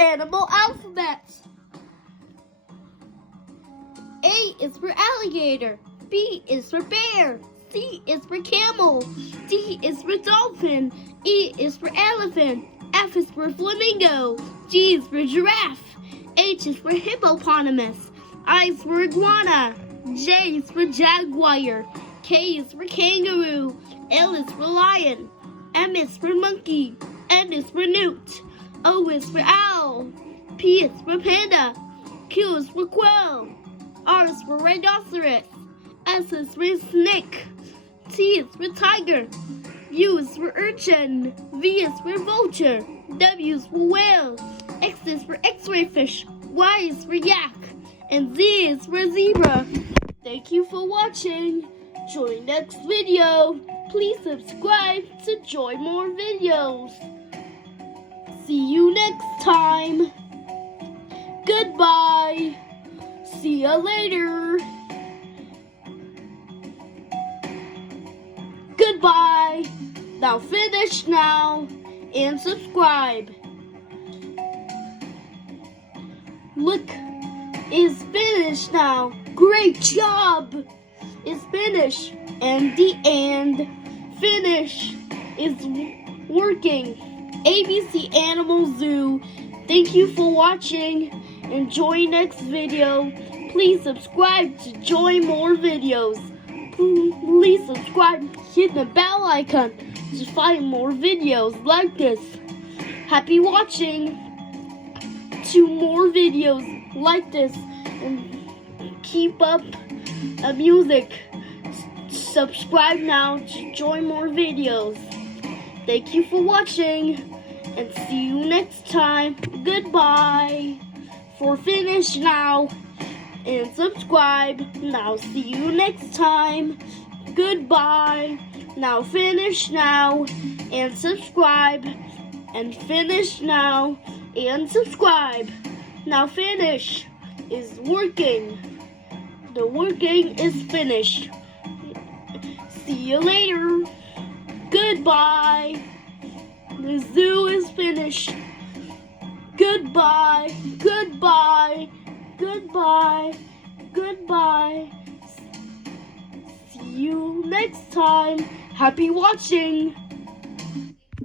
animal alphabet. A is for alligator. B is for bear. C is for camel. D is for dolphin. E is for elephant. F is for flamingo. G is for giraffe. H is for hippopotamus. I is for iguana. J is for jaguar. K is for kangaroo. L is for lion. M is for monkey. N is for newt. O is for owl. P is for panda. Q is for quail. R is for rhinoceros. S is for snake. T is for tiger. U is for urchin. V is for vulture. W is for whale. X is for x-ray fish. Y is for yak. And Z is for zebra. Thank you for watching. Join next video. Please subscribe to join more videos. See you next time. Goodbye. See you later. Goodbye. Now finish now and subscribe. Look, it's finished now. Great job. It's finished. And the end. Finish is working. ABC Animal Zoo. Thank you for watching. Enjoy next video. Please subscribe to join more videos. Please subscribe. Hit the bell icon to find more videos like this. Happy watching to more videos like this. And keep up the music. Subscribe now to join more videos. Thank you for watching and see you next time. Goodbye. For finish now and subscribe. Now see you next time. Goodbye. Now finish now and subscribe. And finish now and subscribe. Now finish is working. The working is finished. See you later. Goodbye. The zoo is finished. Goodbye. Goodbye. Goodbye. Goodbye. See you next time. Happy watching.